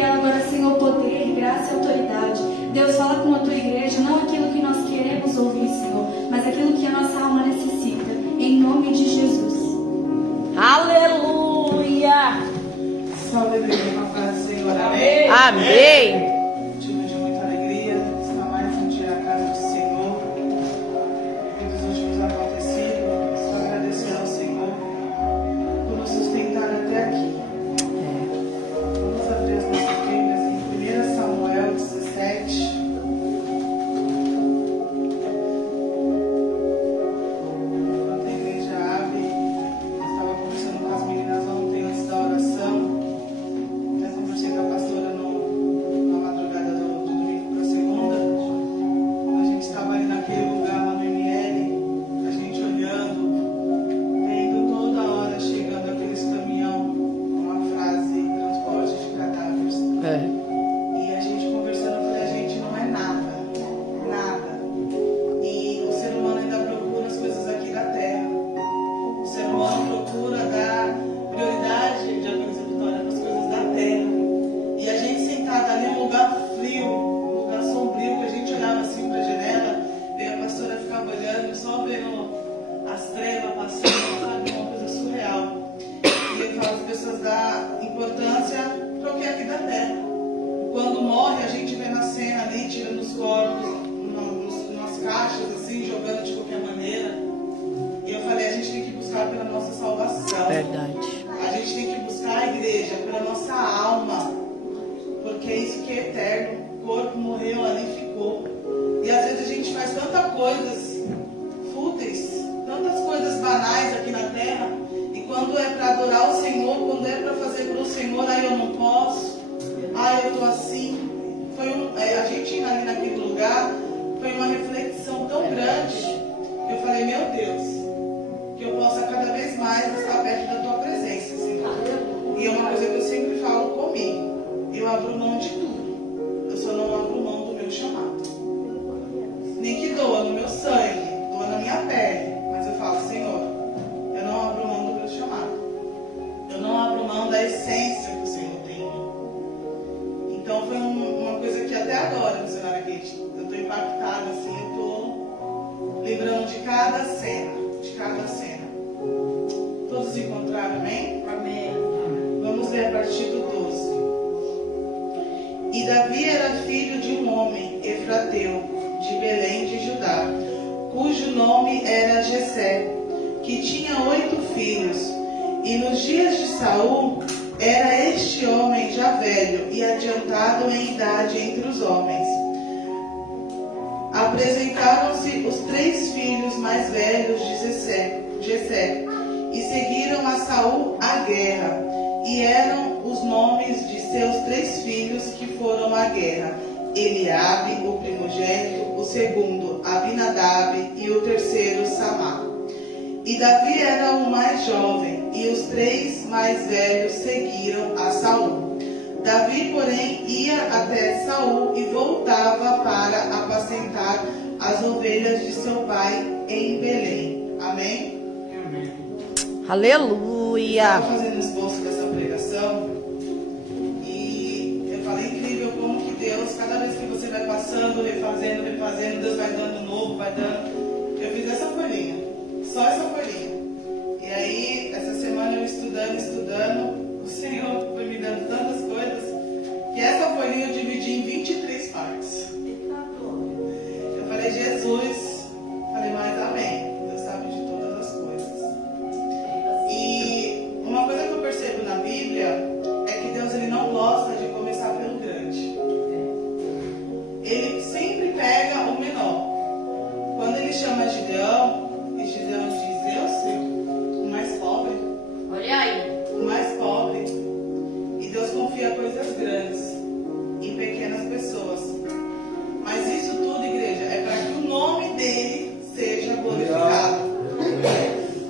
sobre ela agora, Senhor, poder, graça e autoridade. Deus, fala com a tua igreja, não aquilo que nós queremos ouvir, Senhor, mas aquilo que a nossa alma necessita. Em nome de Jesus. Aleluia! Salve a igreja com a paz do Senhor. Amém? Amém! Motivo de muita alegria estar mais um dia na casa do Senhor. Depois dos últimos acontecidos, só agradecer ao Senhor por nos sustentar até aqui. Vamos abrir as nossas Bíblias em 1 Samuel 17. Enquanto a igreja abre, eu estava conversando com as meninas ontem antes da oração. Eu conversei com a pastora na madrugada do domingo para segunda. A gente estava ali naquele lugar lá no ML, a gente olhando, vendo toda hora chegando aqueles caminhão com a frase transporte de cadáveres. E a gente conversando, eu falei, a gente não é nada, nada. E o ser humano ainda procura as coisas aqui da terra. O ser humano procura dar prioridade de alcance vitória para as coisas da terra. E a gente sentada ali em um lugar frio, um lugar sombrio, que a gente olhava assim para a janela, e a pastora ficava olhando, só vendo as trevas passando, sabe? Uma coisa surreal. E eu falo, as pessoas dão importância para o que é aqui da terra. Quando morre, a gente vê na cena ali, tirando os corpos, nas caixas, assim, jogando de qualquer maneira. E eu falei, a gente tem que buscar pela nossa salvação. Verdade. A gente tem que buscar a igreja pela nossa alma. Porque é isso que é eterno. O corpo morreu, ali ficou. E às vezes a gente faz tantas coisas fúteis, tantas coisas banais aqui na terra. E quando é para adorar o Senhor, quando é para fazer para o Senhor, aí eu não posso. Ah, eu estou assim. A gente ali naquele lugar foi uma reflexão tão grande que eu falei, meu Deus, que eu possa cada vez mais estar perto da tua presença, Senhor. E é uma coisa que eu sempre falo comigo. Eu abro mão de tudo. Eu só não abro mão do meu chamado. Nem que doa no meu sangue, doa na minha pele. Mas eu falo, Senhor, eu não abro mão do meu chamado. Eu não abro mão da essência que o Senhor tem em mim. Então foi uma coisa que até agora, missionária Kate, eu estou impactada, assim, eu estou lembrando de cada cena. De cada cena. Todos encontraram, amém? Amém. Vamos ler a partir do 12. E Davi era filho de um homem, Efrateu, de Belém de Judá, cujo nome era Jessé, que tinha 8 filhos. E nos dias de Saul, era este homem já velho e adiantado em idade entre os homens. Apresentaram-se os 3 filhos mais velhos de Jessé, e seguiram a Saul à guerra. E eram os nomes de seus 3 filhos que foram à guerra: Eliabe, o primogênito, o segundo, Abinadab, e o terceiro, Samá. E Davi era o mais jovem, e os 3 mais velhos seguiram a Saul. Davi, porém, ia até Saul e voltava para apacentar as ovelhas de seu pai em Belém. Amém? Aleluia! Eu estava fazendo esboço dessa pregação e eu falei, incrível como que Deus, cada vez que você vai passando, refazendo, Deus vai dando novo, vai dando. Eu fiz essa folhinha, só essa folhinha. E aí, essa semana eu estudando, o Senhor foi me dando tantas coisas que essa folhinha eu dividi em 23 partes. Eu falei, Jesus, falei, mas amém. Deus sabe de todas as coisas. E uma coisa que eu percebo na Bíblia é que Deus ele não gosta de começar pelo grande. Ele sempre pega o menor. Quando ele chama Gideão, e Gideão diz, eu sei, o mais pobre. Olha aí. O mais pobre. E Deus confia coisas grandes em pequenas pessoas. Mas isso tudo, igreja, é para que o nome dele seja glorificado.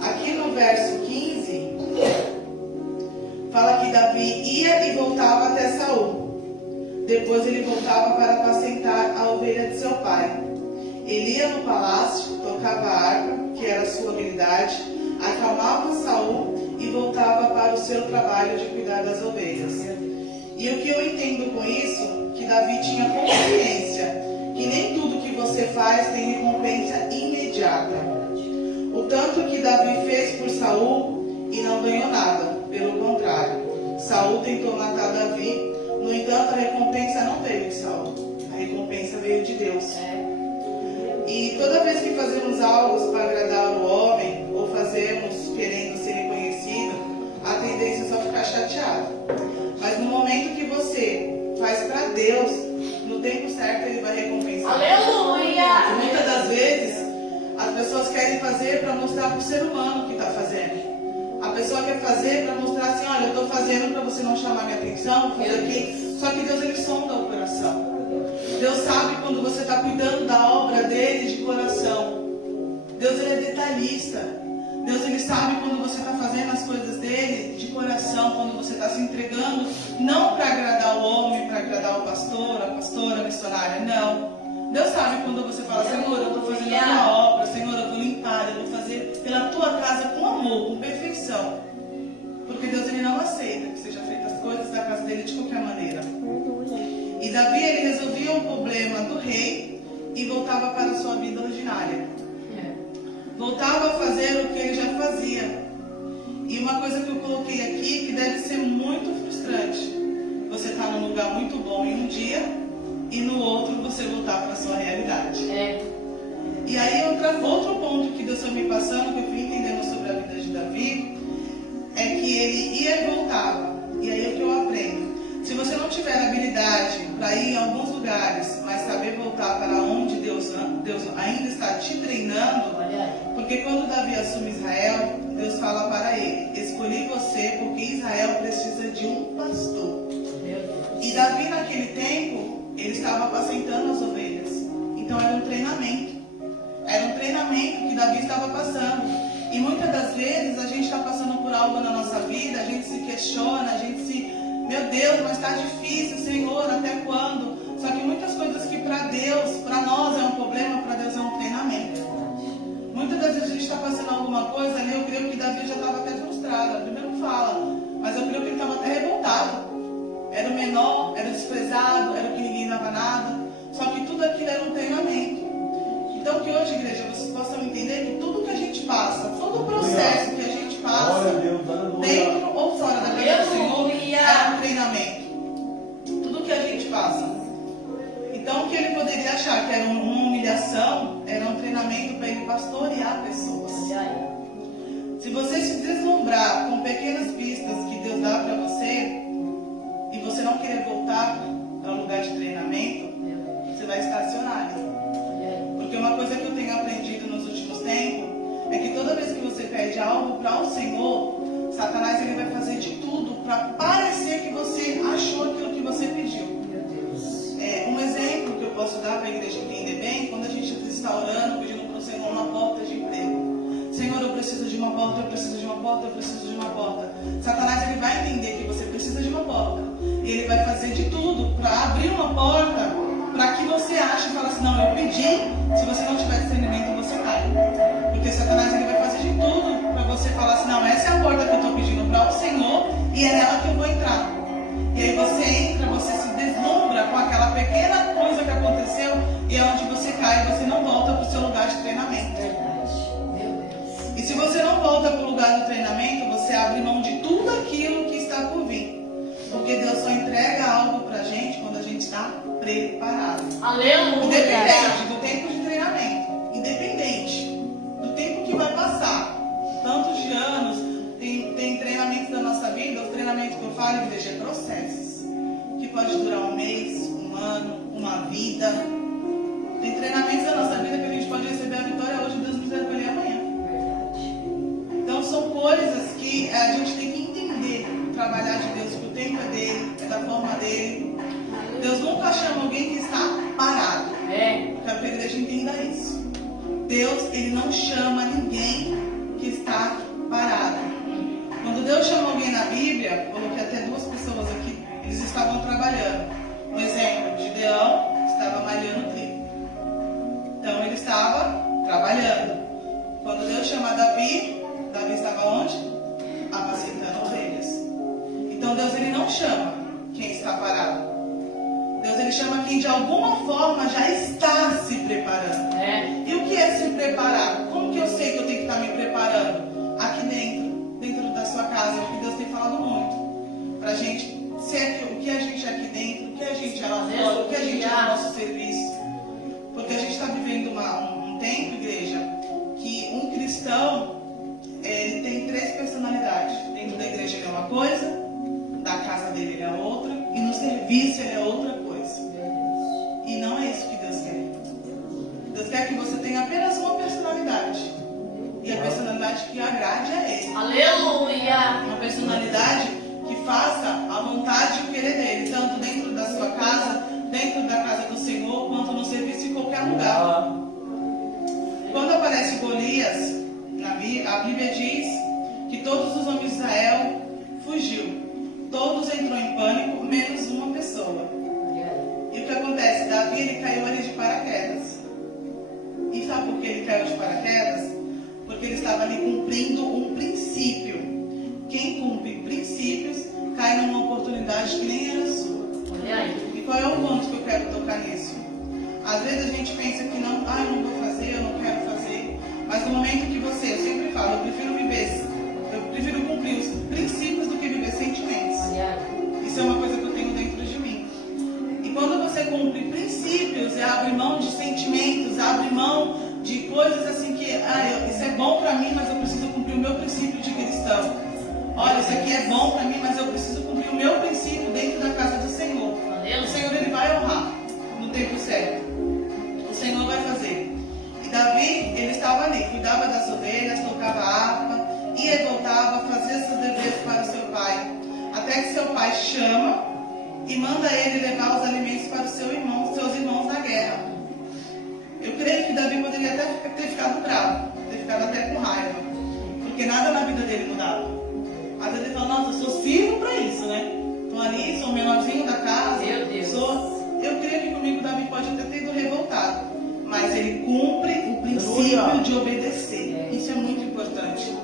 Aqui no verso 15, fala que Davi ia e voltava até Saul. Depois ele voltava para apacentar a ovelha de seu pai. Ele ia no palácio, tocava a harpa, que era a sua habilidade, acalmava Saul e voltava para o seu trabalho de cuidar das ovelhas. E o que eu entendo com isso, que Davi tinha consciência que nem tudo que você faz tem recompensa imediata. O tanto que Davi fez por Saul e não ganhou nada, pelo contrário. Saul tentou matar Davi, no entanto a recompensa não veio de Saul, a recompensa veio de Deus. E toda vez que fazemos algo para agradar o homem, ou fazemos querendo ser reconhecido, a tendência é só ficar chateado. Mas no momento que você faz para Deus, no tempo certo Ele vai recompensar. Aleluia! E muitas das vezes, as pessoas querem fazer para mostrar para o ser humano que está fazendo. A pessoa quer fazer para mostrar assim, olha, eu estou fazendo para você não chamar minha atenção, fazer aqui. Só que Deus, Ele sonda o coração. Deus sabe quando você está cuidando da obra dele de coração. Deus, Ele é detalhista. Deus, Ele sabe quando você está fazendo as coisas dele de coração, quando você está se entregando, não para agradar o homem, para agradar o pastor, a pastora, a missionária, não. Deus sabe quando você fala, Senhor, eu estou fazendo a tua obra, Senhor, eu vou limpar, eu vou fazer pela tua casa com amor, com perfeição. Porque Deus, Ele não aceita que sejam feitas as coisas da casa dele de qualquer maneira. E Davi, ele resolvia um problema do rei e voltava para a sua vida ordinária. Voltava a fazer o que ele já fazia. E uma coisa que eu coloquei aqui, que deve ser muito frustrante. Você está num lugar muito bom em um dia e no outro você voltar para a sua realidade. E aí outro ponto que Deus foi me passando, que eu fui entendendo sobre a vida de Davi, é que ele ia e voltava. E aí é o que eu aprendo. Se você não tiver habilidade para ir em alguns lugares, mas saber voltar para onde Deus ainda está te treinando, porque quando Davi assume Israel, Deus fala para ele, escolhi você porque Israel precisa de um pastor. E Davi naquele tempo, ele estava apacentando as ovelhas. Então era um treinamento. Era um treinamento que Davi estava passando. E muitas das vezes a gente está passando por algo na nossa vida, a gente se questiona, a gente se... Meu Deus, mas está difícil, Senhor, até quando? Só que muitas coisas que para Deus, para nós é um problema, para Deus é um treinamento. Muitas das vezes a gente está passando alguma coisa ali, eu creio que Davi já estava até frustrado. A Bíblia não fala, mas eu creio que ele estava até revoltado. Era o menor, era o desprezado, era o que ninguém dava nada. Só que tudo aquilo era um treinamento. Então que hoje, igreja, vocês possam entender que tudo que a gente passa, todo o processo que a gente passa, dentro ou fora da vida do Senhor, é um treinamento. Tudo que a gente passa. Então o que ele poderia achar que era uma humilhação, era um treinamento para ele pastorear pessoas. Se você se deslumbrar com pequenas pistas que Deus dá para você, e você não querer voltar para o lugar de treinamento, você vai estacionar. Porque uma coisa que eu tenho aprendido nos últimos tempos é que toda vez que você pede algo para o Senhor, Satanás ele vai fazer de tudo para parecer que você achou aquilo que você pediu. Um exemplo que eu posso dar para a igreja entender bem, quando a gente está orando, pedindo para o Senhor uma porta de emprego. Senhor, eu preciso de uma porta, eu preciso de uma porta, eu preciso de uma porta. Satanás ele vai entender que você precisa de uma porta. E ele vai fazer de tudo para abrir uma porta para que você ache e fale assim, não, eu pedi, se você não tiver discernimento, você cai. Porque Satanás ele vai fazer de tudo para você falar assim, não, essa é a porta que eu estou pedindo para o Senhor e é nela que eu vou entrar. E aí você entra, você se deslumbra com aquela pequena coisa que aconteceu e é onde você cai e você não volta para o seu lugar de treinamento. E se você não volta para o lugar do treinamento, você abre mão de tudo aquilo que está por vir. Porque Deus só entrega algo para a gente quando a gente está preparado. Aleluia! Independente do tempo de treinamento, independente do tempo que vai passar, tantos de anos, tem treinamentos da nossa vida, os treinamentos que eu falo, igreja, é processos, que pode durar um mês, um ano, uma vida. Tem treinamentos da nossa vida que a gente pode receber a vitória hoje, Deus nos vai colher amanhã. Então são coisas que a gente tem que entender, trabalhar de Deus, que o tempo é dele, é da forma dele. Deus nunca chama alguém que está parado. Para que a igreja entenda isso. Deus, ele não chama ninguém que está parado. Quando Deus chama alguém na Bíblia, coloquei até duas pessoas aqui, eles estavam trabalhando. Um exemplo, Gideão estava malhando trigo. Então ele estava trabalhando. Quando Deus chama Davi, Davi estava onde? Apacentando ovelhas. Então Deus ele não chama quem está Ele chama quem de alguma forma já está se preparando. E o que é se preparar? Como que eu sei que eu tenho que estar me preparando? Aqui dentro da sua casa, porque Deus tem falado muito pra gente ser o que a gente é aqui dentro, o que a gente é lá fora, o que a gente é no nosso serviço. Porque a gente está vivendo um tempo, igreja, que um cristão ele tem 3 personalidades. Dentro da igreja ele é uma coisa, da casa dele ele é outra, e no serviço ele é outra coisa. E não é isso que Deus quer. Deus quer que você tenha apenas uma personalidade. E a personalidade que agrade a Ele. Aleluia! Uma personalidade que faça a vontade e o querer dele, tanto dentro da sua casa, dentro da casa do Senhor, quanto no serviço em qualquer lugar. Quando aparece Golias, a Bíblia diz que todos os homens de Israel fugiu. Todos entrou em pânico, menos uma pessoa. E o que acontece? Davi ele caiu ali de paraquedas. E sabe por que ele caiu de paraquedas? Porque ele estava ali cumprindo um princípio. Quem cumpre princípios cai numa oportunidade que nem era sua. E qual é o ponto que eu quero tocar nisso? Às vezes a gente pensa que não, eu não vou fazer, eu não quero fazer. Mas no momento que você, eu sempre falo, eu prefiro cumprir os princípios do que viver sentimentos. Isso é uma coisa que eu tenho dentro de mim. E quando você cumpre princípios, abre mão de sentimentos, abre mão de coisas assim que, isso é bom para mim, mas eu preciso cumprir o meu princípio de cristão. Olha, isso aqui é bom para mim, mas eu preciso cumprir o meu princípio dentro da casa do Senhor. O Senhor ele vai honrar no tempo certo. O Senhor vai fazer. E Davi, ele estava ali, cuidava das ovelhas, tocava harpa, ia e voltava, fazia seus deveres para o seu pai. Até que seu pai chama e manda ele levar os alimentos para os seus irmãos na guerra. Eu creio que Davi poderia até ter ficado bravo, ter ficado até com raiva, porque nada na vida dele mudava. Às vezes ele fala, nossa, eu sou sirvo para isso, né? Estou ali, sou o menorzinho da casa. Meu Deus. Eu creio que comigo Davi pode até ter ido revoltado, mas ele cumpre o princípio de obedecer. Isso é muito importante.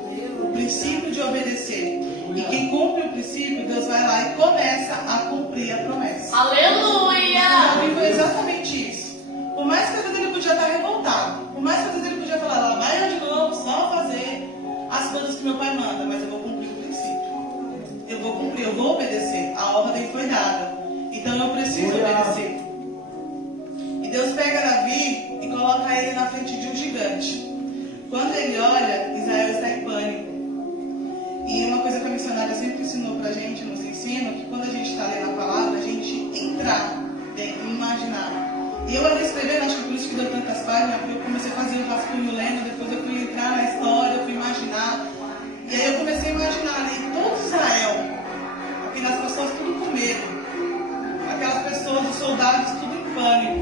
O princípio de obedecer. E quem cumpre o princípio, Deus vai lá e começa a cumprir a promessa. Aleluia! Davi foi exatamente isso. Por mais que às vezes ele podia estar revoltado, por mais que às vezes ele podia falar, lá vai eu de novo, só fazer as coisas que meu pai manda, mas eu vou cumprir o princípio. Eu vou cumprir, eu vou obedecer. A ordem foi dada. Então eu preciso obedecer. E Deus pega Davi e coloca ele na frente de um gigante. Quando ele olha, Israel está em pânico. E uma coisa que a missionária sempre ensinou pra gente, nos ensina, que quando a gente está lendo a palavra, a gente entrar dentro, imaginar. E eu ali escrevendo, acho que por isso que deu tantas páginas, porque eu comecei a fazer o rascunho lendo, depois eu fui entrar na história, eu fui imaginar. E aí eu comecei a imaginar ali todo Israel, aquelas pessoas tudo com medo, aquelas pessoas, os soldados tudo em pânico.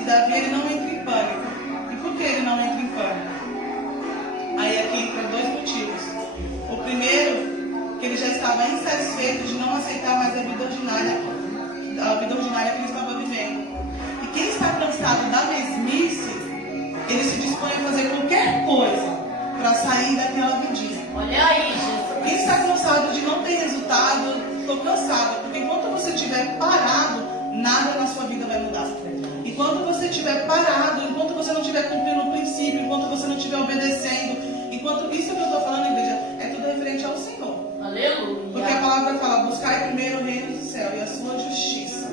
E Davi ele não entra em pânico. E por que ele não entra em pânico? Aí aqui entra 2 motivos. O primeiro, que ele já estava insatisfeito de não aceitar mais a vida ordinária que ele estava vivendo. E quem está cansado da mesmice, ele se dispõe a fazer qualquer coisa para sair daquela vidinha. Olha aí, Jesus. Quem está cansado de não ter resultado, estou cansado, porque enquanto você estiver parado, nada na sua vida vai mudar. Enquanto você estiver parado, enquanto você não estiver cumprindo o princípio, enquanto você não estiver obedecendo, enquanto isso que eu estou falando, igreja, é tudo referente ao Senhor. Aleluia. Porque a palavra fala, buscai primeiro o reino do céu e a sua justiça.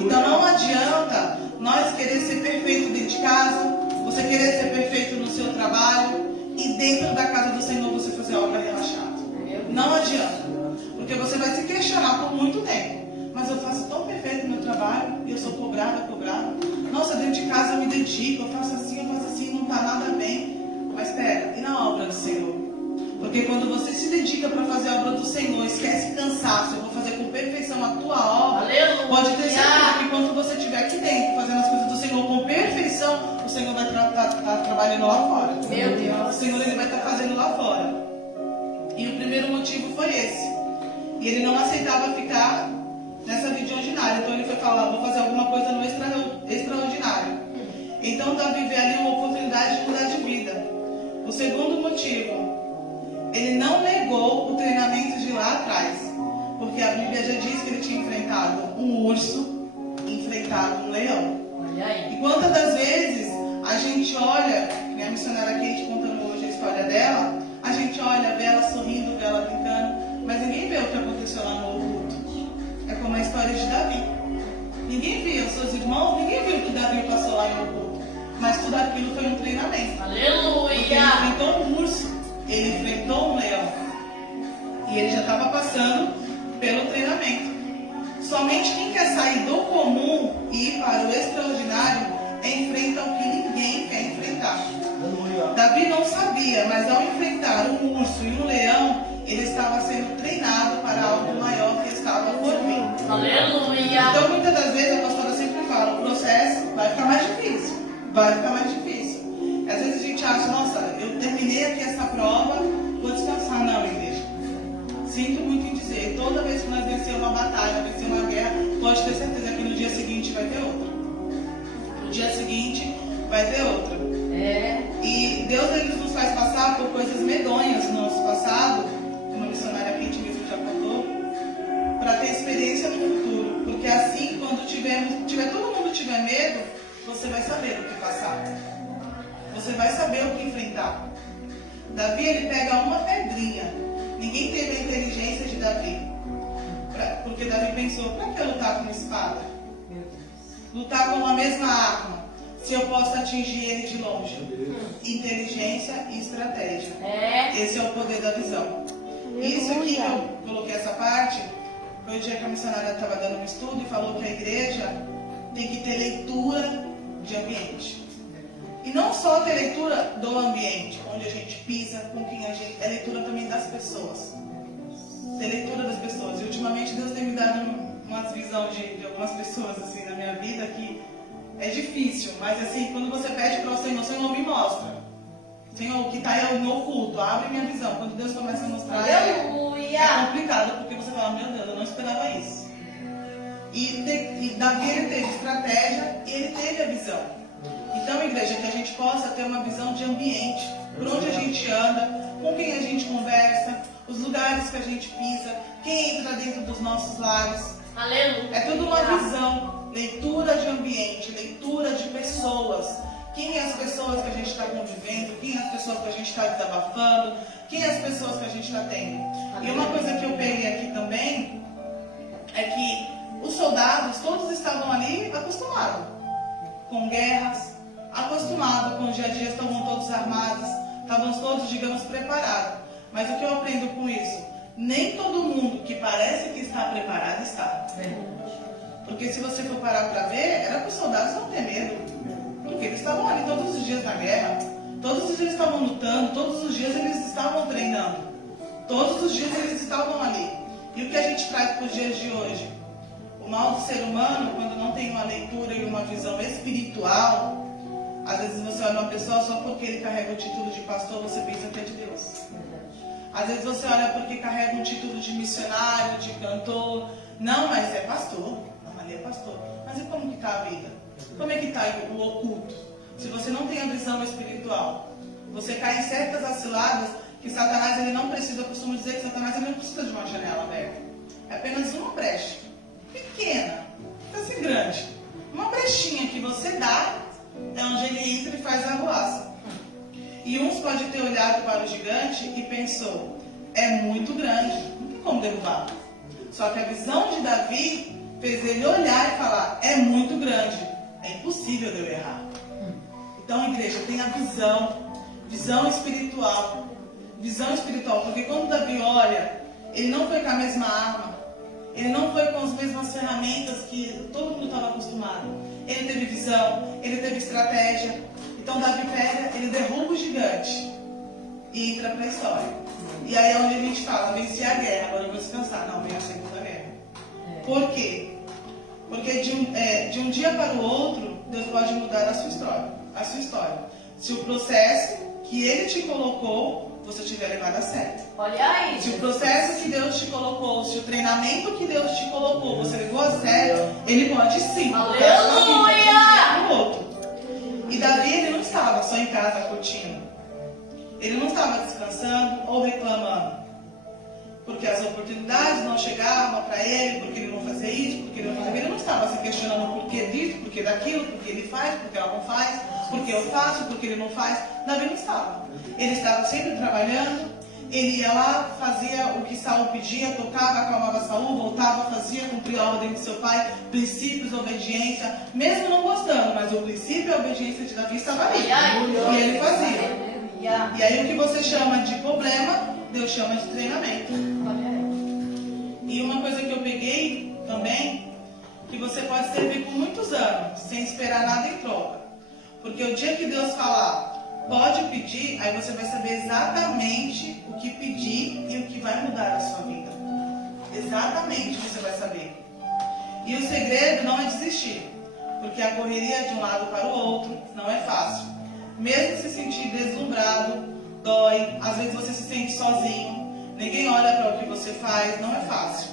Então não adianta nós querer ser perfeito dentro de casa, você querer ser perfeito no seu trabalho e dentro da casa do Senhor você fazer obra relaxada. Não adianta. Porque você vai se questionar por muito tempo. Mas eu faço tão perfeito no meu trabalho e eu sou cobrada. Nossa, dentro de casa eu me dedico, eu faço assim, não está nada bem. Mas espera, e na obra do Senhor? Porque quando você se dedica para fazer a obra do Senhor, esquece cansaço, eu vou fazer com perfeição a tua obra. Aleluia. Pode ter certeza que quando você estiver aqui dentro fazendo as coisas do Senhor com perfeição, o Senhor vai estar trabalhando lá fora. Meu Deus. O Senhor ele vai estar fazendo lá fora. E o primeiro motivo foi esse. E ele não aceitava ficar nessa vida ordinária. Então ele foi falar, vou fazer alguma coisa no extraordinário. Então Davi vê ali uma oportunidade de mudar de vida. O segundo motivo, ele não negou o treinamento de lá atrás. Porque a Bíblia já diz que ele tinha enfrentado um urso, enfrentou enfrentado um leão. Olha aí. E quantas das vezes a gente olha, né, a missionária Kate contando hoje a história dela, a gente olha, vê ela sorrindo, vê ela brincando, mas ninguém vê o que aconteceu lá no oculto. É como a história de Davi. Ninguém viu, seus irmãos, ninguém viu o que Davi passou lá no oculto. Mas tudo aquilo foi um treinamento. Porque ele Aleluia. enfrentou um urso, ele enfrentou um leão. E ele já estava passando pelo treinamento. Somente quem quer sair do comum e ir para o extraordinário enfrenta o que ninguém quer enfrentar. Davi não sabia, mas ao enfrentar um urso e um leão, ele estava sendo treinado para algo maior que estava por vir. Aleluia. Então, muitas das vezes, a pastora sempre fala, o processo vai ficar mais difícil. Vai ficar mais difícil. Às vezes a gente acha, nossa, eu terminei aqui essa prova, vou descansar. Não, igreja. Sinto muito em dizer, toda vez que nós vencemos uma batalha, vencemos uma guerra, pode ter certeza que no dia seguinte vai ter outra. No dia seguinte vai ter outra. E Deus ele nos faz passar por coisas medonhas no nosso passado, como a missionária Kate mesmo já contou, para ter experiência no futuro. Porque assim, quando todo mundo tiver medo, você vai saber o que passar. Você vai saber o que enfrentar. Davi, ele pega uma pedrinha. Ninguém teve a inteligência de Davi. Porque Davi pensou, para que lutar com uma espada? Lutar com a mesma arma, se eu posso atingir ele de longe. Inteligência e estratégia. Esse é o poder da visão. Isso aqui que eu coloquei essa parte, foi o dia que a missionária estava dando um estudo e falou que a igreja tem que ter leitura de ambiente. E não só ter leitura do ambiente, onde a gente pisa, com quem a gente... É leitura também das pessoas. Ter leitura das pessoas. E ultimamente Deus tem me dado umas visões de algumas pessoas assim na minha vida que é difícil. Mas assim, quando você pede para o Senhor me mostra. Senhor, o que está aí no oculto, abre minha visão. Quando Deus começa a mostrar, é complicado, porque você fala, meu Deus, eu não esperava isso. E Davi, ele teve estratégia e ele teve a visão. Então, igreja, que a gente possa ter uma visão de ambiente, por onde a gente anda, com quem a gente conversa, os lugares que a gente pisa, quem entra dentro dos nossos lares. Aleluia. É tudo uma visão, leitura de ambiente, leitura de pessoas. Quem é as pessoas que a gente está convivendo, quem é as pessoas que a gente está desabafando, quem é as pessoas que a gente está tendo. E uma coisa que eu peguei aqui também é que os soldados, todos estavam ali acostumados com guerras, acostumados com o dia a dia, estavam todos armados, estavam todos, digamos, preparados. Mas o que eu aprendo com isso? Nem todo mundo que parece que está preparado está. Porque se você for parar para ver, era para os soldados não ter medo. Porque eles estavam ali todos os dias na guerra, todos os dias estavam lutando, todos os dias eles estavam treinando, todos os dias eles estavam ali. E o que a gente traz para os dias de hoje? O mal do ser humano, quando não tem uma leitura e uma visão espiritual, às vezes você olha uma pessoa só porque ele carrega o título de pastor, você pensa que é de Deus. Às vezes você olha porque carrega um título de missionário, de cantor. Não, mas é pastor. Não, ali é pastor. Mas e como que está a vida? Como é que está o oculto? Se você não tem a visão espiritual, você cai em certas ciladas que Satanás ele não precisa. Eu costumo dizer que Satanás ele não precisa de uma janela aberta. É apenas uma brecha. Pequena, assim grande. Uma brechinha que você dá, é onde ele entra e faz a arruaça. E uns podem ter olhado para o gigante e pensou, é muito grande, não tem como derrubar. Só que a visão de Davi fez ele olhar e falar, é muito grande, é impossível de eu errar. Então, igreja, tenha visão espiritual. Visão espiritual, porque quando Davi olha, ele não foi com a mesma arma, ele não foi com as mesmas ferramentas que todo mundo estava acostumado. Ele teve visão, ele teve estratégia. Então Davi pega, ele derruba o gigante e entra para a história. E aí é onde a gente fala, venci a guerra, agora eu vou descansar. Não, vem a segunda guerra. Por quê? Porque de um dia para o outro, Deus pode mudar a sua história. Se o processo que Ele te colocou, você tiver levado a sério. Olha aí. Se o processo que Deus te colocou, se o treinamento que Deus te colocou, você levou a sério, Ele pode sim. Aleluia! O outro. E Davi, ele não estava só em casa curtindo. Ele não estava descansando ou reclamando. Porque as oportunidades não chegavam para ele, porque ele não fazia isso, porque ele não fazia aquilo. Ele não estava se questionando o porquê disso. porquê daquilo, porque ele faz, porque ela não faz, porque eu faço, porque ele não faz. Davi não estava. Ele estava sempre trabalhando, ele ia lá, fazia o que Saul pedia, tocava, acalmava Saul, voltava, fazia, cumpria a ordem de seu pai, princípios, obediência, mesmo não gostando, mas o princípio e a obediência de Davi estava ali. E ele fazia. E aí o que você chama de problema, Deus chama de treinamento. E uma coisa que eu peguei também, que você pode servir por muitos anos, sem esperar nada em troca. Porque o dia que Deus falar, pode pedir, aí você vai saber exatamente o que pedir e o que vai mudar a sua vida. Exatamente você vai saber. E o segredo não é desistir, porque a correria de um lado para o outro não é fácil. Mesmo se sentir deslumbrado, dói, às vezes você se sente sozinho, ninguém olha para o que você faz, não é fácil.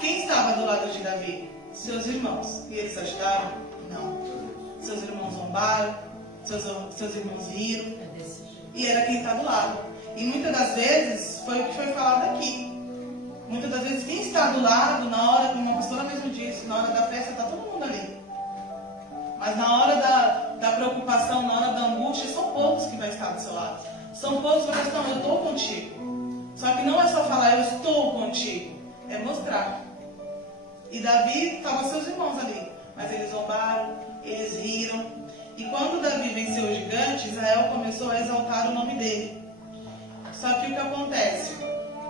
Quem estava do lado de Davi? Seus irmãos. E eles ajudaram? Não. Seus irmãos zombaram, seus irmãos riram, e era quem está do lado. E muitas das vezes, foi o que foi falado aqui. Muitas das vezes, quem está do lado, na hora, como a pastora mesmo disse, na hora da festa, está todo mundo ali. Mas na hora da preocupação, na hora da angústia, são poucos que vai estar do seu lado. São poucos que vão estar, eu estou contigo. Só que não é só falar, eu estou contigo. É mostrar. E Davi estava seus irmãos ali. Mas eles zombaram, eles riram. E quando Davi venceu o gigante, Israel começou a exaltar o nome dele. Só que o que acontece?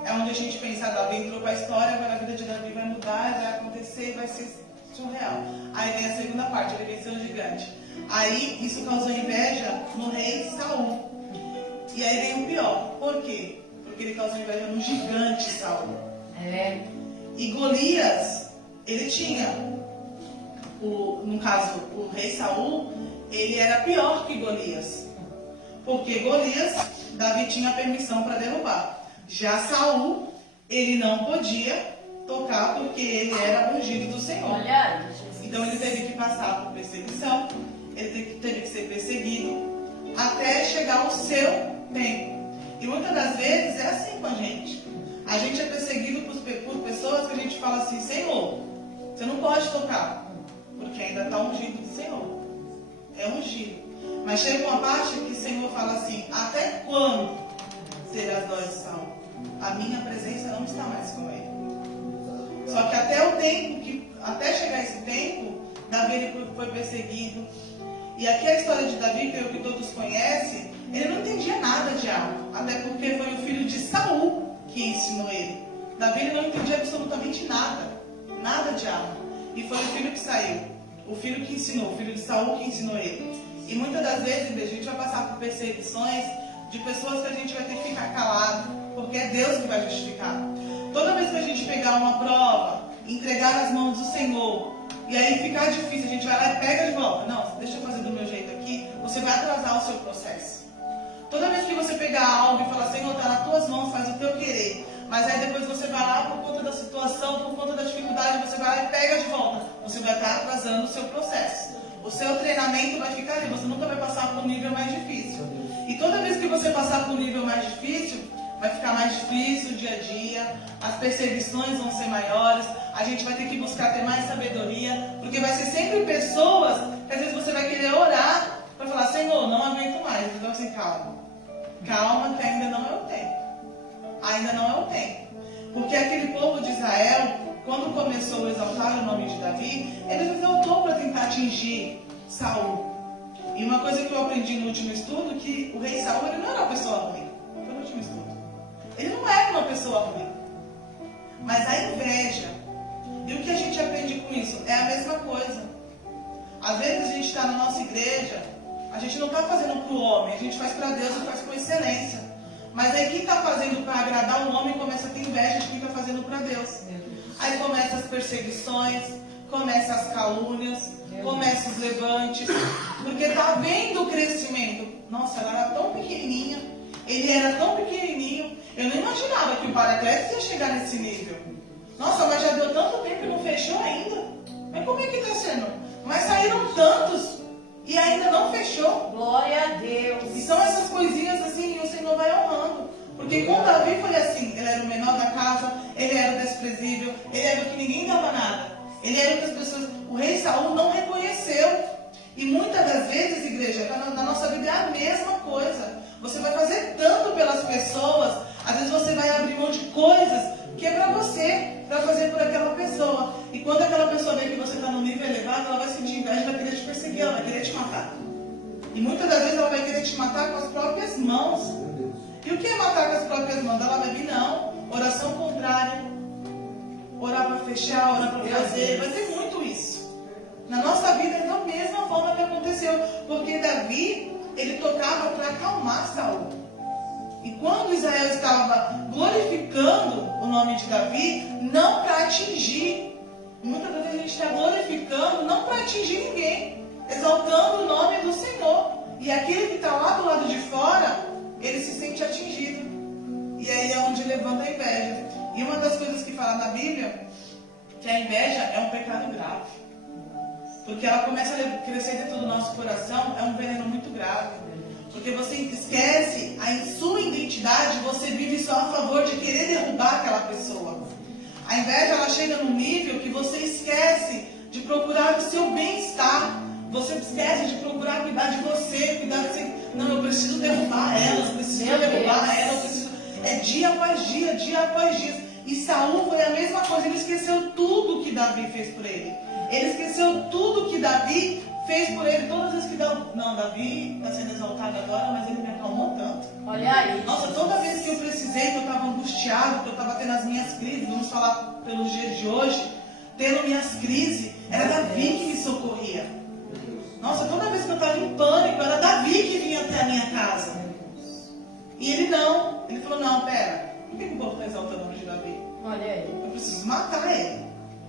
É onde a gente pensa, Davi entrou para a história, agora a vida de Davi vai mudar, vai acontecer, vai ser surreal. Aí vem a segunda parte, ele venceu o gigante. Aí isso causou inveja no rei Saul. E aí vem o pior. Por quê? Porque ele causou inveja no gigante Saul. E Golias, ele tinha, no caso, o rei Saul, ele era pior que Golias. Porque Golias, Davi tinha permissão para derrubar. Já Saul, ele não podia tocar porque ele era ungido do Senhor. Então ele teve que passar por perseguição, ele teve que ser perseguido até chegar ao seu tempo. E muitas das vezes é assim com a gente. A gente é perseguido por pessoas que a gente fala assim, Senhor, você não pode tocar, porque ainda está ungido do Senhor. É ungido. Mas chega uma parte que o Senhor fala assim, até quando será as dores de Saul? A minha presença não está mais com ele. Só que até chegar esse tempo, Davi ele foi perseguido. E aqui a história de Davi, que é o que todos conhecem, ele não entendia nada de arma. Até porque foi o filho de Saul que ensinou ele. Davi ele não entendia absolutamente nada. Nada de arma. E foi o filho que saiu. O filho que ensinou, o filho de Saul que ensinou ele. E muitas das vezes a gente vai passar por perseguições de pessoas que a gente vai ter que ficar calado, porque é Deus que vai justificar. Toda vez que a gente pegar uma prova, entregar nas mãos do Senhor, e aí ficar difícil, a gente vai lá e pega de volta. Não, deixa eu fazer do meu jeito aqui, você vai atrasar o seu processo. Toda vez que você pegar algo e falar, Senhor, está nas tuas mãos, faz o teu querer. Mas aí depois você vai lá por conta da situação, por conta da dificuldade, você vai lá e pega de volta. Você vai estar atrasando o seu processo. O seu treinamento vai ficar ali, você nunca vai passar para um nível mais difícil. E toda vez que você passar para um nível mais difícil, vai ficar mais difícil o dia a dia, as perseguições vão ser maiores, a gente vai ter que buscar ter mais sabedoria, porque vai ser sempre pessoas que às vezes você vai querer orar para falar, Senhor, não aguento mais. Então assim, calma. Calma, que ainda não é o tempo. Ainda não é o tempo. Porque aquele povo de Israel, quando começou a exaltar o nome de Davi, ele exaltou para tentar atingir Saul. E uma coisa que eu aprendi no último estudo, que o rei Saul ele não era uma pessoa ruim. Foi no último estudo. Ele não era uma pessoa ruim. Mas a inveja, e o que a gente aprende com isso? É a mesma coisa. Às vezes a gente está na nossa igreja, a gente não está fazendo para o homem, a gente faz para Deus e faz com excelência. Mas aí quem está fazendo para agradar o homem começa a ter inveja de quem está fazendo para Deus. Aí começam as perseguições, começam as calúnias, começam os levantes, porque está vendo o crescimento. Nossa, ela era tão pequenininha, ele era tão pequenininho, eu não imaginava que o Paracletos ia chegar nesse nível. Nossa, mas já deu tanto tempo e não fechou ainda. Mas como é que está sendo? Mas saíram tantos e ainda não fechou. Glória a Deus. E são essas coisinhas assim, e o Senhor vai honrando. Porque com Davi foi assim, ele era o menor da casa, ele era o desprezível, ele era o que ninguém dava nada. Ele era o que as pessoas, o rei Saul não reconheceu. E muitas das vezes, igreja, na nossa vida é a mesma coisa. Você vai fazer tanto pelas pessoas, às vezes você vai abrir mão de coisas que é para você, para fazer por aquela pessoa. E quando aquela pessoa vê que você está num nível elevado, ela vai sentir inveja, vai querer te perseguir, ela vai querer te matar. E muitas das vezes ela vai querer te matar com as próprias mãos. E o que é matar com as próprias mãos? Ela vai vir, não, oração contrária, orar para fechar, orar para fazer, vai ter muito isso. Na nossa vida é da mesma forma que aconteceu, porque Davi, ele tocava para acalmar Saul. E quando Israel estava glorificando o nome de Davi, não para atingir. Muitas vezes a gente está glorificando não para atingir ninguém, exaltando o nome do Senhor. E aquele que está lá do lado de fora, ele se sente atingido. E aí é onde levanta a inveja. E uma das coisas que fala na Bíblia, que a inveja é um pecado grave. Porque ela começa a crescer dentro do nosso coração, é um veneno muito grave. Porque você esquece a sua identidade, você vive só a favor de querer derrubar aquela pessoa. A inveja, ela chega num nível que você esquece de procurar o seu bem-estar. Você esquece de procurar cuidar de você, cuidar de você. Não, eu preciso derrubar ela, eu preciso derrubar ela, eu preciso... É dia após dia, dia após dia. E Saul foi a mesma coisa, ele esqueceu tudo que Davi fez por ele. Ele esqueceu tudo que Davi fez por ele. Todas as vezes que Davi está sendo exaltado agora, mas ele me acalmou tanto. Olha aí. Nossa, toda vez que eu precisei, que eu estava angustiado, que eu estava tendo as minhas crises, vamos falar pelos dias de hoje, tendo minhas crises, era Davi que me socorria. Nossa, toda vez que eu estava em pânico, era Davi que vinha até a minha casa. E ele não. Ele falou, não, pera, por que o povo está exaltando o nome de Davi? Olha aí. Eu preciso matar ele.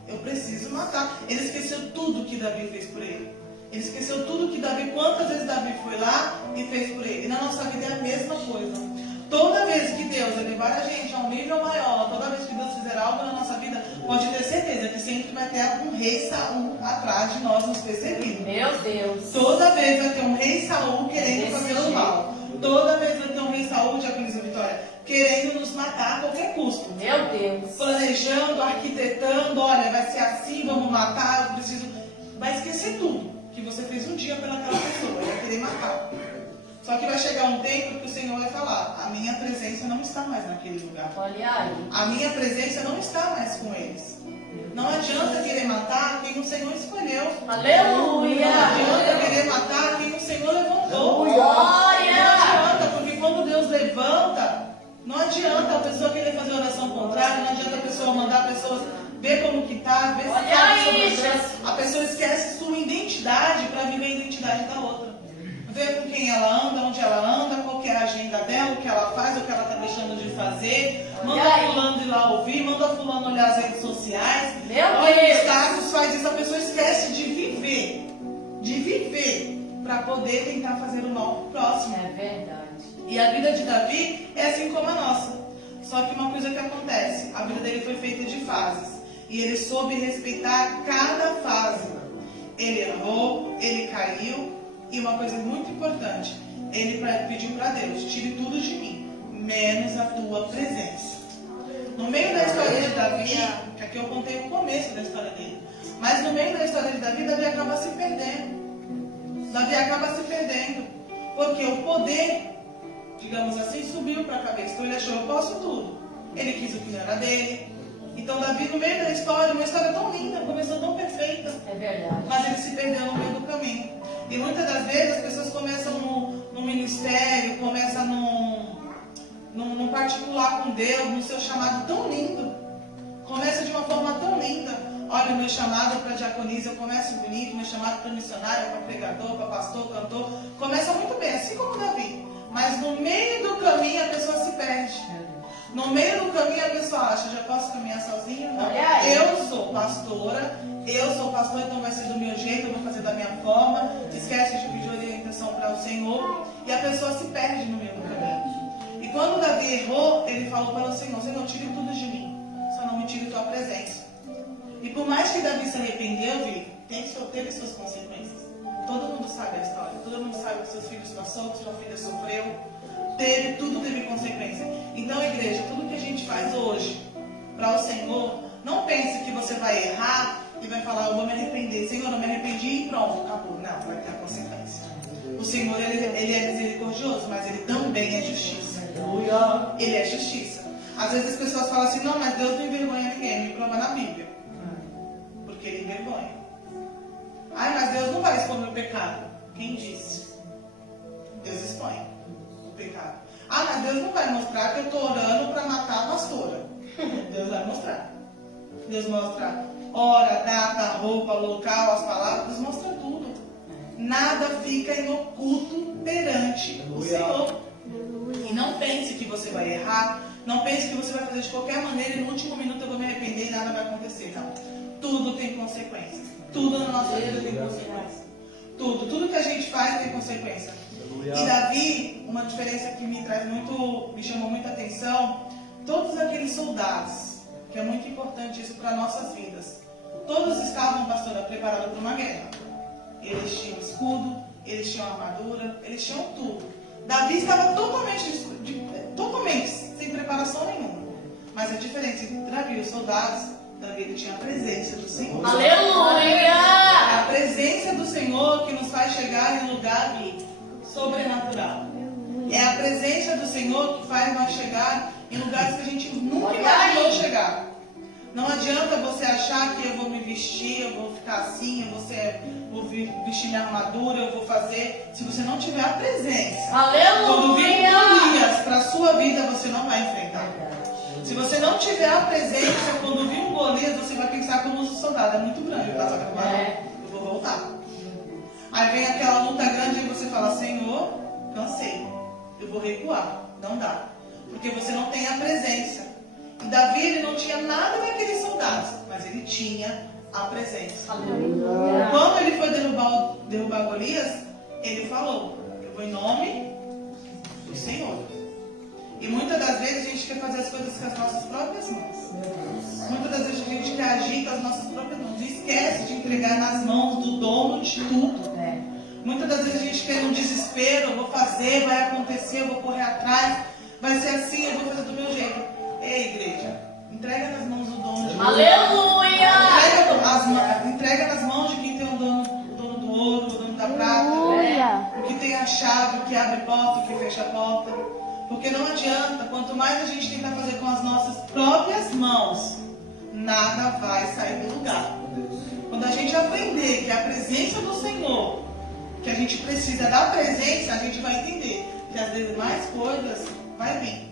Eu preciso matar. Ele esqueceu tudo que Davi fez por ele. Ele esqueceu tudo que Davi, quantas vezes Davi foi lá e fez por ele. E na nossa vida é a mesma coisa. Toda vez que Deus elevar a gente a um nível maior, toda vez que Deus fizer algo na nossa vida, pode ter certeza que sempre vai ter um rei Saul atrás de nós nos perseguindo. Meu Deus. Toda vez vai ter um rei Saul querendo fazer o mal. Toda vez vai ter um rei Saul, Diaconisa Vitória, querendo nos matar a qualquer custo. Meu Deus. Planejando, arquitetando, olha, vai ser assim, vamos matar, eu preciso... Vai esquecer tudo que você fez um dia pelaquela pessoa, vai querer matar. Só que vai chegar um tempo que o Senhor vai falar, a minha presença não está mais naquele lugar. Olha aí. A minha presença não está mais com eles. Não adianta querer matar quem o Senhor escolheu. Aleluia. Não adianta querer matar quem o Senhor levantou. Glória. Não adianta, porque quando Deus levanta, não adianta a pessoa querer fazer oração contrária, não adianta a pessoa mandar pessoas ver como que tá, ver se Olha tá aí, sobre Jesus. a pessoa esquece sua identidade para viver a identidade da outra. Ver com quem ela anda, onde ela anda, qual que é a agenda dela, o que ela faz, o que ela está deixando de fazer. Manda fulano ir lá ouvir, manda fulano olhar as redes sociais. Olha o status, faz isso, a pessoa esquece de viver para poder tentar fazer o mal pro próximo. É verdade. E a vida de Davi é assim como a nossa. Só que uma coisa que acontece, a vida dele foi feita de fases. E ele soube respeitar cada fase. Ele errou, ele caiu. E uma coisa muito importante, ele pediu para Deus, tire tudo de mim, menos a tua presença. No meio da história de Davi, aqui eu contei o começo da história dele, mas no meio da história de Davi, Davi acaba se perdendo. Davi acaba se perdendo, porque o poder, digamos assim, subiu para a cabeça. Então ele achou, eu posso tudo. Ele quis o que não era dele. Então Davi, no meio da história, uma história tão linda, começou tão perfeita, É verdade. mas ele se perdeu no meio do caminho. E muitas das vezes as pessoas começam no ministério, começam num particular com Deus, no seu chamado tão lindo. Começa de uma forma tão linda. Olha, o meu chamado para diaconisa, eu começo bonito, meu chamado para missionário, para pregador, para pastor, cantor. Começa muito bem, assim como Davi. Mas no meio do caminho a pessoa se perde. No meio do caminho a pessoa acha, já posso caminhar sozinho? Não. Eu sou pastora, então vai ser do meu jeito, eu vou fazer da minha forma. Esquece de pedir orientação para o Senhor. E a pessoa se perde no meio do caminho. E quando Davi errou, ele falou para o Senhor, Senhor, tire tudo de mim, só não me tire tua presença. E por mais que Davi se arrependeu, teve suas consequências. Todo mundo sabe a história, todo mundo sabe que seus filhos passaram, que sua filha sofreu. Tudo teve consequência. Então, igreja, tudo que a gente faz hoje para o Senhor, não pense que você vai errar e vai falar, eu vou me arrepender. Senhor, eu me arrependi e pronto. pronto, acabou. Não, vai ter a consequência. O Senhor, ele é misericordioso, mas ele também é justiça. Ele é justiça. Às vezes as pessoas falam assim, não, mas Deus não envergonha ninguém. Me prova na Bíblia. Porque ele envergonha. Ai, mas Deus não vai expor meu pecado. Quem disse? Deus expõe o pecado. Ah, mas Deus não vai mostrar que eu estou orando para matar a pastora. Deus vai mostrar. Deus mostra hora, data, roupa, local, as palavras. Deus mostra tudo. Nada fica em oculto perante o Senhor. E não pense que você vai errar. Não pense que você vai fazer de qualquer maneira e no último minuto eu vou me arrepender e nada vai acontecer. Não. Tudo tem consequências. Tudo na nossa vida tem consequências. Tudo que a gente faz tem consequência. E Davi, uma diferença que me chamou muita atenção, todos aqueles soldados, que é muito importante isso para nossas vidas, todos estavam, pastora, preparados para uma guerra. Eles tinham escudo, eles tinham armadura, eles tinham tudo. Davi estava totalmente sem preparação nenhuma. Mas a diferença entre Davi e os soldados, Davi ele tinha a presença do Senhor. Aleluia! É a presença do Senhor que nos faz chegar em um lugar sobrenatural. É a presença do Senhor que faz nós chegar em lugares que a gente nunca imaginou chegar. Não adianta você achar que eu vou me vestir, eu vou ficar assim, vou vestir minha armadura, eu vou fazer, se você não tiver a presença. Aleluia! Quando vir Golias para a sua vida, você não vai enfrentar. Se você não tiver a presença, quando vir um Golias, você vai pensar como um soldado. É muito grande, eu vou voltar. Aí vem aquela luta grande e você fala, Senhor, cansei, eu vou recuar. Não dá. Porque você não tem a presença. E Davi, ele não tinha nada daqueles soldados, mas ele tinha a presença. Aleluia. Quando ele foi derrubar Golias, ele falou, eu vou em nome do Senhor. E muitas das vezes a gente quer fazer as coisas com as nossas próprias mãos. Muitas das vezes a gente quer agir com as nossas próprias mãos. E esquece de entregar nas mãos do dono de tudo. Muitas das vezes a gente quer um desespero, eu vou fazer, vai acontecer, eu vou correr atrás, vai ser assim, eu vou fazer do meu jeito. Ei, igreja, entrega nas mãos do dono de tudo. Aleluia! Entrega nas mãos de quem tem o dono do ouro, o dono da prata, o que tem a chave, o que abre porta, o que fecha a porta. Porque não adianta, quanto mais a gente tentar fazer com as nossas próprias mãos, nada vai sair do lugar. Quando a gente aprender que a presença do Senhor, que a gente precisa da presença, a gente vai entender que as demais coisas vai vir.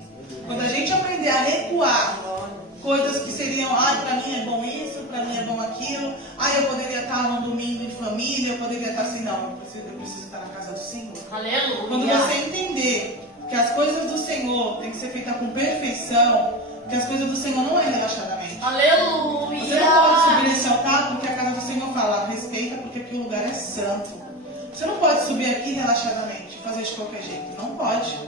Quando a gente aprender a recuar coisas que seriam, para mim é bom isso, para mim é bom aquilo, eu poderia estar num domingo em família, eu poderia estar assim, não, eu preciso estar na casa do Senhor. Aleluia! Quando você entender que as coisas do Senhor têm que ser feitas com perfeição, que as coisas do Senhor não é relaxadamente. Aleluia! Você não pode subir nesse altar porque a casa do Senhor fala, respeita porque aqui o lugar é santo. Você não pode subir aqui relaxadamente, fazer de qualquer jeito. Não pode.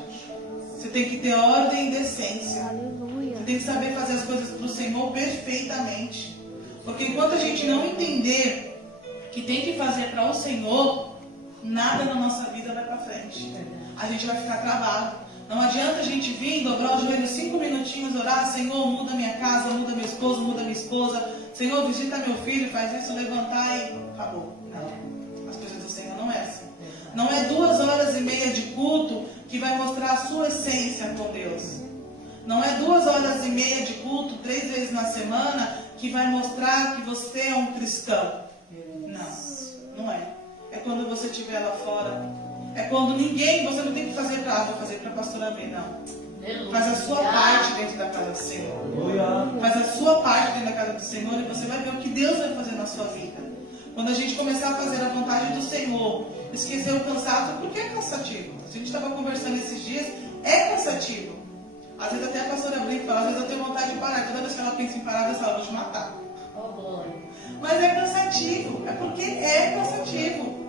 Você tem que ter ordem e decência. Você tem que saber fazer as coisas para o Senhor perfeitamente. Porque enquanto a gente não entender que tem que fazer para o Senhor, nada na nossa vida vai para frente. A gente vai ficar travado. Não adianta a gente vir, dobrar o joelho 5 minutinhos, orar, Senhor, muda minha casa, muda meu esposo, muda minha esposa. Senhor, visita meu filho, faz isso, levantar e acabou. Não. As coisas do Senhor não é assim. Não é 2h30 de culto que vai mostrar a sua essência com Deus. Não é 2h30 de culto 3 vezes na semana que vai mostrar que você é um cristão. Não é. É quando você estiver lá fora. É quando você não tem que fazer vou fazer para a pastora B, não. Faz a sua parte dentro da casa do Senhor. Faz a sua parte dentro da casa do Senhor e você vai ver o que Deus vai fazer na sua vida. Quando a gente começar a fazer a vontade do Senhor, esquecer o cansaço, porque é cansativo. A gente estava conversando esses dias, é cansativo. Às vezes até a pastora brinca e fala, às vezes eu tenho vontade de parar. Toda vez que ela pensa em parar, ela fala, vou te matar. Mas é cansativo, é porque é cansativo.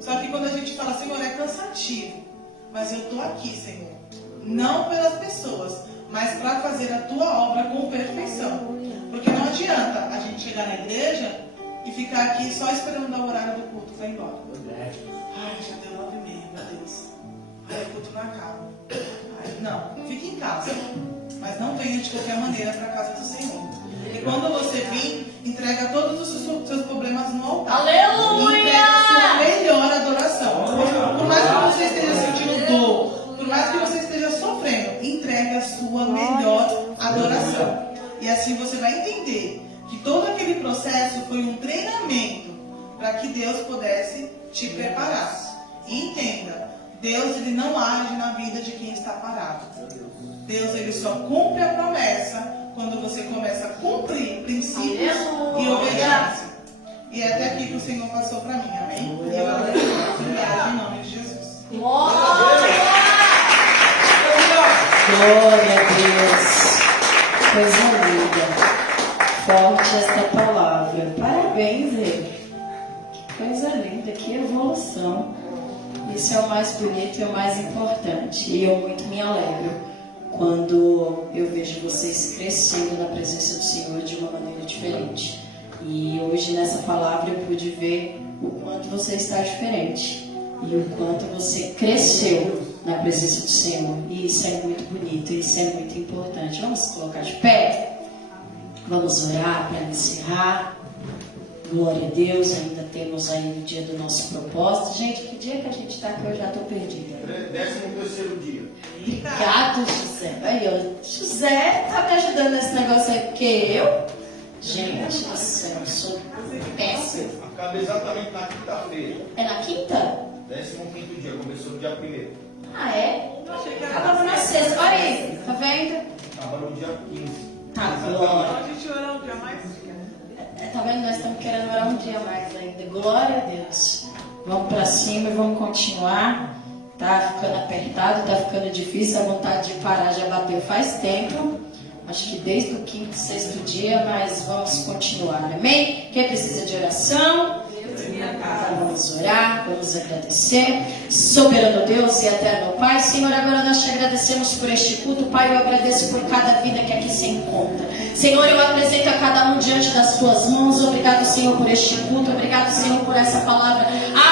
Só que quando a gente fala, Senhor, é cansativo, mas eu estou aqui, Senhor, não pelas pessoas, mas para fazer a tua obra com perfeição. Porque não adianta a gente chegar na igreja e ficar aqui só esperando dar o horário do culto e vai embora. Já deu 9h30, meu Deus. O culto não acaba. Não, fique em casa, mas não venha de qualquer maneira para a casa do Senhor. E quando você vir, entrega todos os seus problemas no altar. Aleluia! Entrega processo foi um treinamento para que Deus pudesse te preparar. E entenda, Deus ele não age na vida de quem está parado. Deus ele só cumpre a promessa quando você começa a cumprir princípios e obediência. E é até aqui que o Senhor passou para mim, amém? E eu agradeço em nome de Jesus. Glória! Glória a Deus. Coisa linda. Forte esta palavra. Parabéns, Rê. Que coisa linda, que evolução. Isso é o mais bonito e o mais importante. E eu muito me alegro quando eu vejo vocês crescendo na presença do Senhor de uma maneira diferente. E hoje nessa palavra eu pude ver o quanto você está diferente e o quanto você cresceu na presença do Senhor. E isso é muito bonito, isso é muito importante. Vamos se colocar de pé? Vamos orar para encerrar. Glória a Deus, ainda temos aí o dia do nosso propósito. Gente, que dia que a gente está aqui? Eu já estou perdida. 13º dia. Obrigado, José. Aí, ó, José tá me ajudando nesse negócio aí, porque eu, gente do céu, eu sou péssimo. Acaba exatamente na quinta-feira. É na quinta? 15º dia, começou no dia 1º. Ah, é? Acabava na sexta. Olha aí, tá vendo? Acaba no dia 15. Tá, glória. A gente orar um dia mais. Tá vendo? Nós estamos querendo orar um dia mais ainda. Glória a Deus. Vamos pra cima e vamos continuar. Tá ficando apertado, tá ficando difícil. A vontade de parar já bateu faz tempo. Acho que desde o 5º, 6º dia, mas vamos continuar. Amém? Quem precisa de oração? Vamos orar, vamos agradecer. Soberano Deus e eterno Pai, Senhor, agora nós te agradecemos por este culto. Pai, eu agradeço por cada vida que aqui se encontra. Senhor, eu apresento a cada um diante das tuas mãos. Obrigado, Senhor, por este culto. Obrigado, Senhor, por essa palavra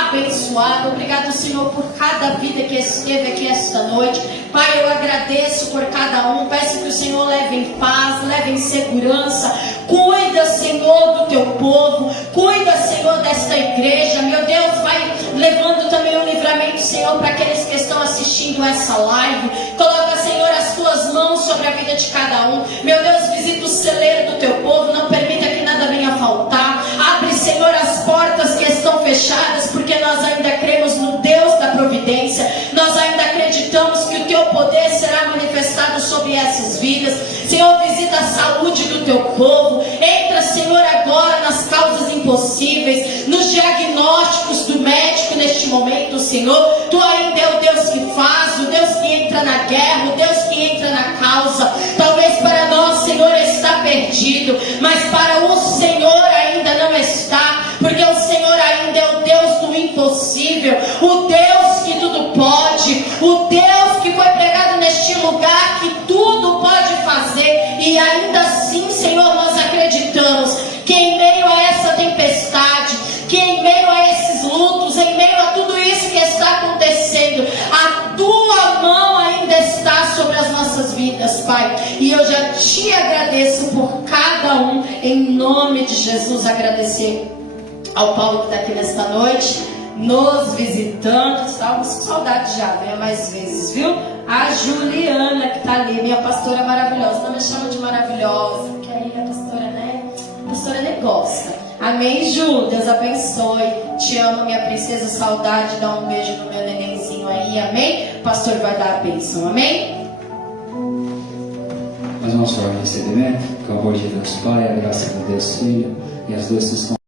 abençoada. Obrigado, Senhor, por cada vida que esteve aqui esta noite. Pai, eu agradeço por cada um. Peço que o Senhor leve em paz, leve em segurança. Cuida, Senhor, do teu povo. Cuida, Senhor, desta igreja. Meu Deus, vai levando também o livramento, Senhor, para aqueles que estão assistindo essa live. Coloca, Senhor, as tuas mãos sobre a vida de cada um. Meu Deus, visita o celeiro do teu povo. Não permita que nada venha faltar. Abre, Senhor, as portas que estão fechadas, porque nós ainda cremos no Deus da providência. Nós ainda acreditamos que o teu poder será manifestado sobre essas vidas. Senhor, visita a saúde do teu povo. Entra, Senhor, agora nas causas impossíveis, nos diagnósticos do médico neste momento, Senhor. Tu ainda é o Deus que faz, o Deus que entra na guerra, o Deus que entra na causa. Talvez para nós, Senhor, está perdido, mas para o Senhor ainda não está, porque o Senhor ainda é o Deus do impossível, o Deus que tudo pode, o Deus que foi pregado neste lugar, que tudo pode fazer. E ainda assim, Senhor, nós acreditamos que em meio a essa tempestade, que em meio a esses lutos, em meio a tudo isso que está acontecendo, a tua mão ainda está sobre as nossas vidas, Pai. E eu já te agradeço por cada um, em nome de Jesus. Agradecer ao Paulo que está aqui nesta noite, nos visitando. Estávamos com saudade já, venha mais vezes, viu? A Juliana que está ali, minha pastora maravilhosa. Não me chama de maravilhosa, porque aí a pastora, né? A pastora nem gosta. Amém, Ju? Deus abençoe. Te amo, minha princesa. Saudade. Dá um beijo no meu nenenzinho aí, amém? O pastor vai dar a bênção, amém? Nós vamos para o recebimento, com o amor de Deus Pai, a graça de Deus Filho e as duas